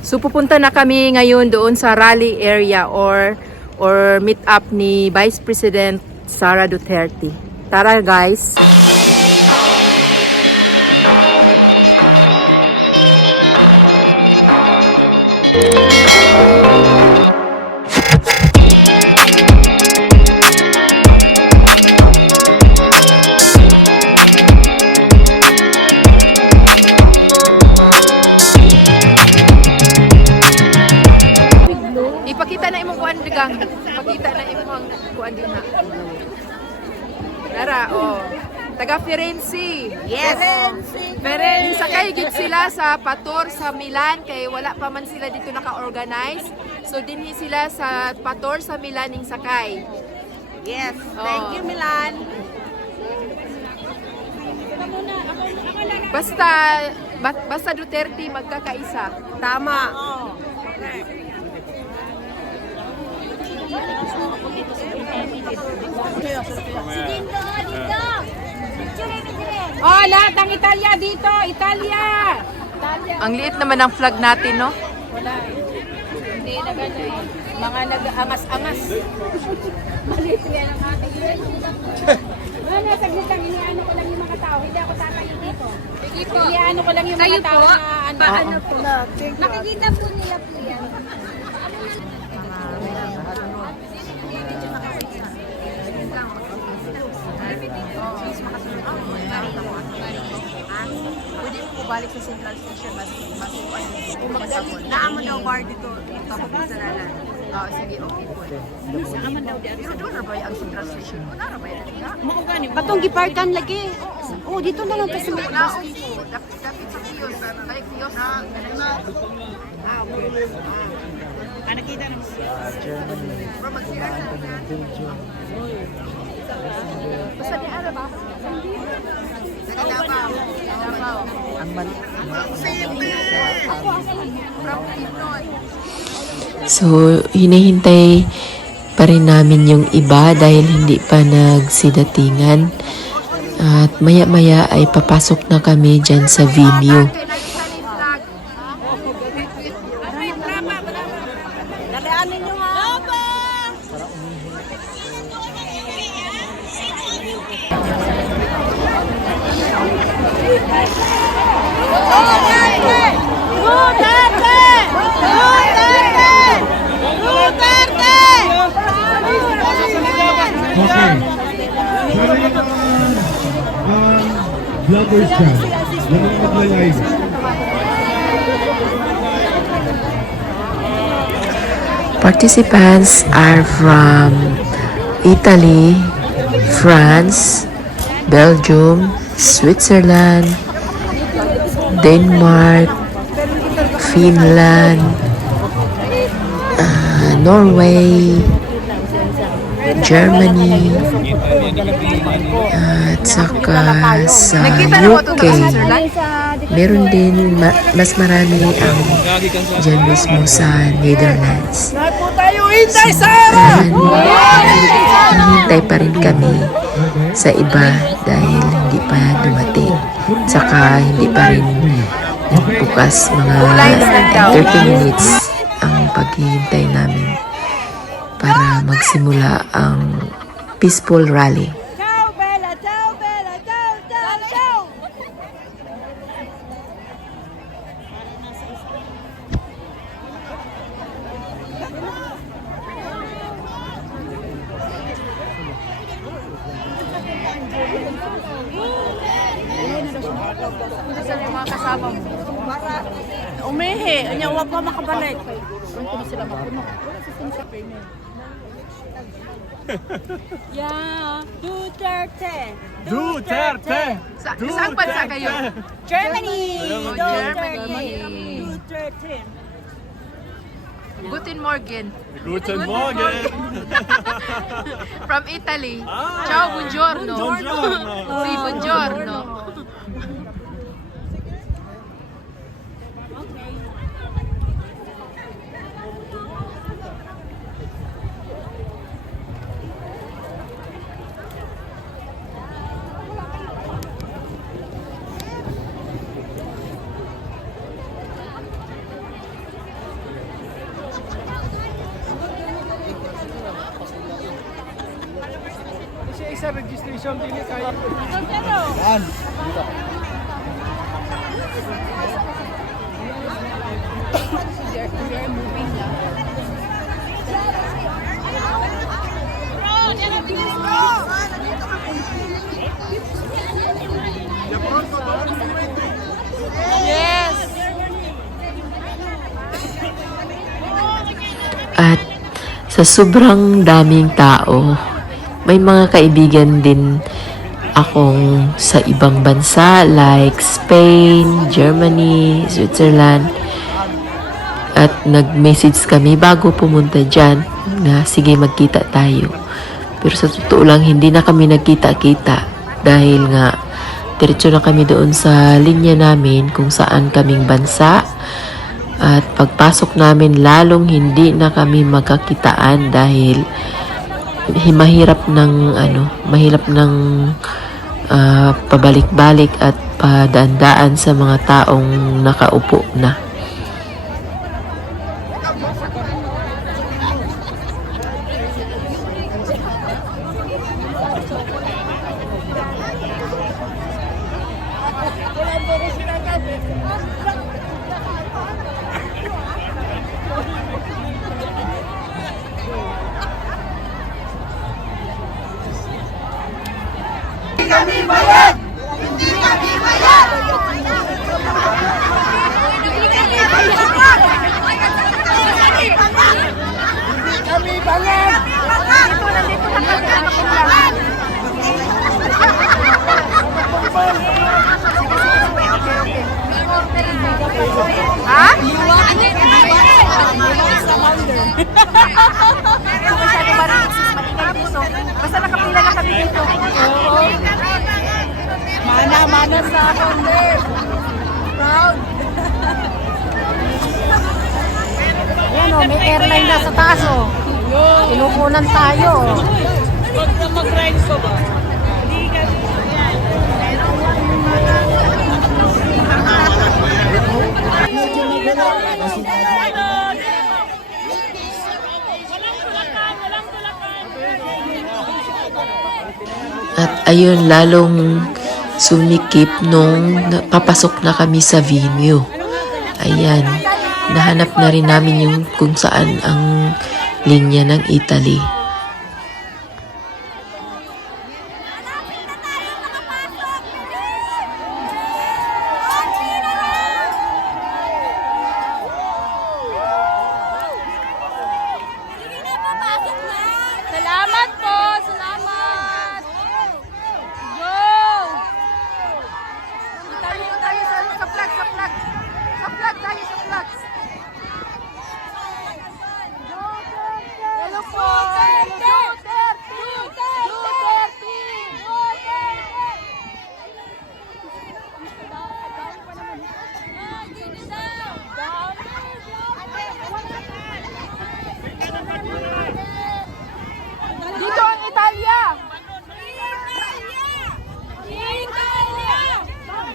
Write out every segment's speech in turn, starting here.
So pupunta na kami ngayon doon sa rally area or meet up ni Vice President Sara Duterte. Tara guys! Ipakita na imong kuan digang. Ipakita na imong kuan dinha. Tara, oh. Taga Firenze. Yes. Firenze. Sakay gid sila sa Pator sa Milan kay wala pa man sila dito naka-organize. So dinhi sila sa Pator sa Milan ning sakay. Yes. Thank you, Milan. Basta Duterte magkakaisa. Tama. Oh, lahat ng Italia dito! Italia! Ang liit naman ng flag natin, no? Wala eh. Hindi na gano'n eh. Mga nag-angas-angas. Maliit yan ang ating Ano, saglit lang, iniano ko lang yung mga tao. Hindi ako tatayo dito. Iniano ko lang yung mga tao na ano. Paano po? Nakikita po nila po yan. Pwede mo balik sa Central Station mas naamon daw bar dito sa nalan. Sige, okay po. Naamon daw dito. Pero doon na ba ang Central Station? Wala na ba yan? Mao gani. Patong giparkan lagi. Oh, dito na lang kasi Dapat sa kiosk, kay kiosk na. Nakita na mo. Bro, mag-share na. Basta di ara ba? ang mali. So, hinihintay pa rin namin yung iba dahil hindi pa nagsidatingan. At maya-maya ay papasok na kami dyan sa venue. Dalianin nyo ha. Okay. Vloggers dyan. Yan ang magla-live. Participants are from Italy, France, Belgium, Switzerland, Denmark, Finland, Norway, Germany, at saka sa UK. Meron din mas marami ang dyan mismo sa Netherlands. Hintay pa rin kami sa iba dahil hindi pa dumating. Saka hindi pa rin bukas, mga 30 minutes ang paghihintay namin para magsimula ang peaceful rally. Ciao Bella, ciao Bella, ciao, ciao, ciao. Saan yung mga kasama mo? Umihi, anya wag pa makabalik. Yeah, Duterte. Saan bansa kayo? Germany. Germany. Duterte. Guten Morgen. Guten Morgen. From Italy. Ciao, buongiorno. Si, buongiorno. sa registration dili kayo. Yes! At sa sobrang daming tao, may mga kaibigan din akong sa ibang bansa like Spain, Germany, Switzerland. At nag-message kami bago pumunta dyan na sige magkita tayo. Pero sa totoo lang hindi na kami nagkita-kita dahil nga diretso na kami doon sa linya namin kung saan kaming bansa. At pagpasok namin lalong hindi na kami magkakitaan dahil mahirap ng pabalik-balik at padaan-daan sa mga taong nakaupo na. Ha? Basta nakapila na kami dito. Mana sa founder. Proud. Yan o, may airline na sa taas o. Kinukunan tayo. Mag-ride ko ba? At ayun, lalong sumikip nung papasok na kami sa venue. Ayan, nahanap na rin namin yung kung saan ang linya ng Italy. Salamat po! Salamat! Go! Tayo sa flag. Sa flag tayo sa flag. Hello po! Dito ang Italia!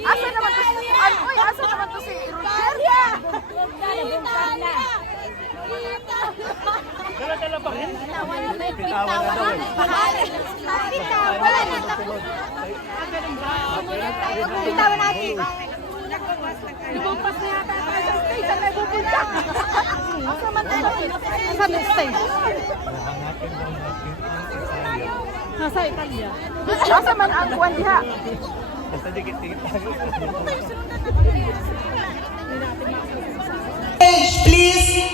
Asa naman to si asa naman to si Roger? Dala-dala pa rin. Bitawan natin. Lumampas na yata tayo sa stage. Saan tayo pupunta? Asa man tayo? Saan ang stage? Nasa Italia. Asa man ang kuwan diha? Basta dikit-dikit. Stage, please.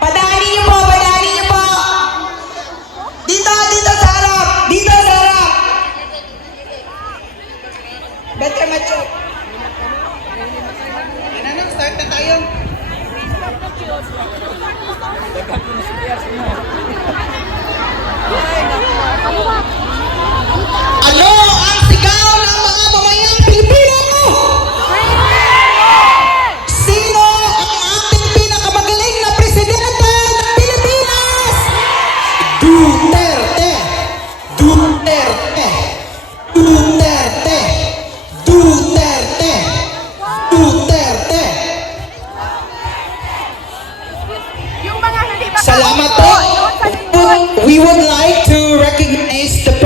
Padali niyo po, padali niyo po. Dito sa harap, dito sa harap. Better macho. Ano, start na tayo. Ano ang sigaw ng mga mamayang Pilipino? Sino ang ating pinakamagaling na presidente ng Pilipinas? Duterte! Duterte! Duterte! Duterte! Duterte! Yung mga hindi ba Salamat po! We would like to recognize the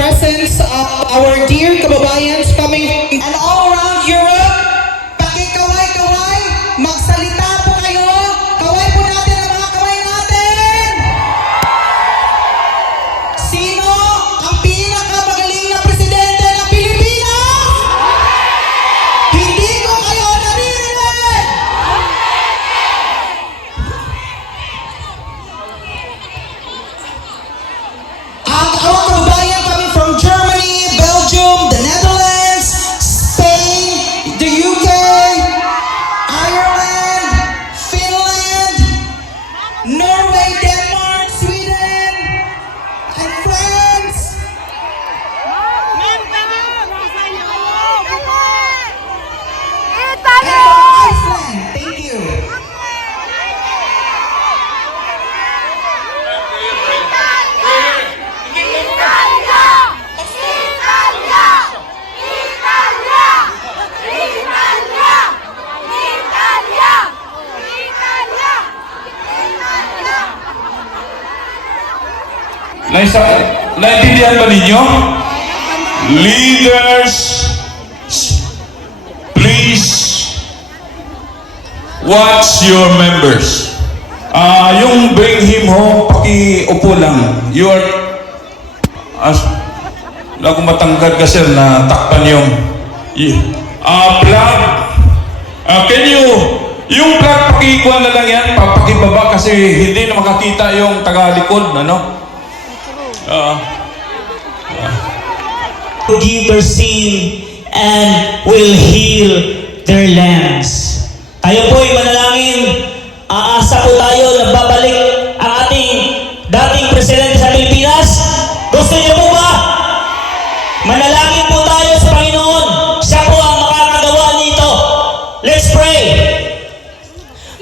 magsalita po kayo. Kaway po natin ang mga kamay natin. Sino ang pinakamagaling na presidente ng Pilipinas? Hindi ko kayo naririnig. Ang awang kababayan coming from Germany, Belgium, the Netherlands, Spain, the UK, Ireland, Finland, Norway, Denmark, Sweden, and France. And from Iceland. Thank you. Naintindihan ba ninyo? Leaders, please watch your members. Yung bring him home, pakiupo lang. You are, wala akong matangkad kasi na takpan yung, plug. Can you, yung plug, pakikuha na lang yan, pakibaba kasi hindi na makakita yung tagalikod, ano? Forgive their sin and will heal their lands. Tayo po'y manalangin. Aasa po tayo na babalik ang ating dating presidente sa Pilipinas. Gusto niyo po ba? Manalangin po tayo sa Panginoon. Siya po ang makakagawa nito. Let's pray.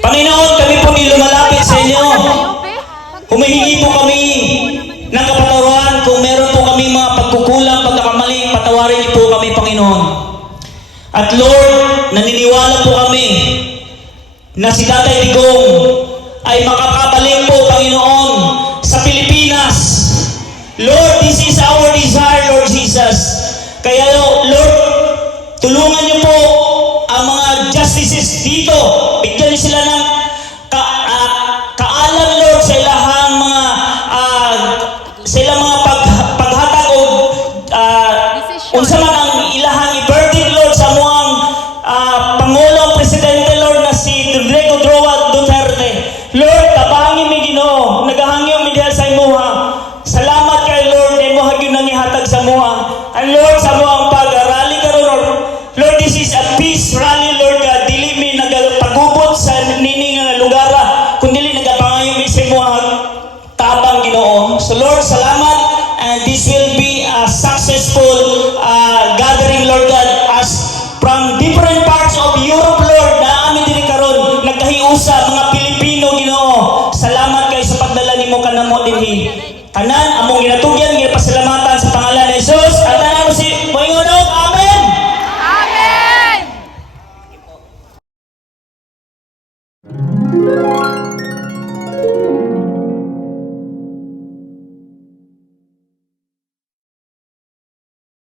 Panginoon, kami po lumalapit sa inyo. Humihingi po kami ng kapatawaran kung meron po kami mga pagkukulang, pagkakamali, patawarin niyo po kami, Panginoon. At Lord, naniniwala po kami na si Tatay Digong ay makakabalik po, Panginoon, sa Pilipinas. Lord, this is our desire, Lord Jesus. Kaya, Lord, tulungan niyo po ang mga justices dito. Bigyan niyo sila ng kaalam, Lord, sa ilahang mga paghatag o unsa man ang ilahang i-verdict, Lord, sa muang Pangulong Presidente, Lord, na si Rodrigo Roa Duterte. Lord, tabangin mi Ginoo, nagahangyo mi diha sa imuha. Salamat kay Lord, na imuha gyud nang ihatag sa muha. And Lord, sa muang pag-rally karon, Lord, this is a peace rally, Lord, God. Dili mi nagapagubot sa nini nga lugara, kundi nagapangayo mi sa imuha tabang, Ginoo. So Lord, salamat, and this will be a successful gathering, Lord God, as from different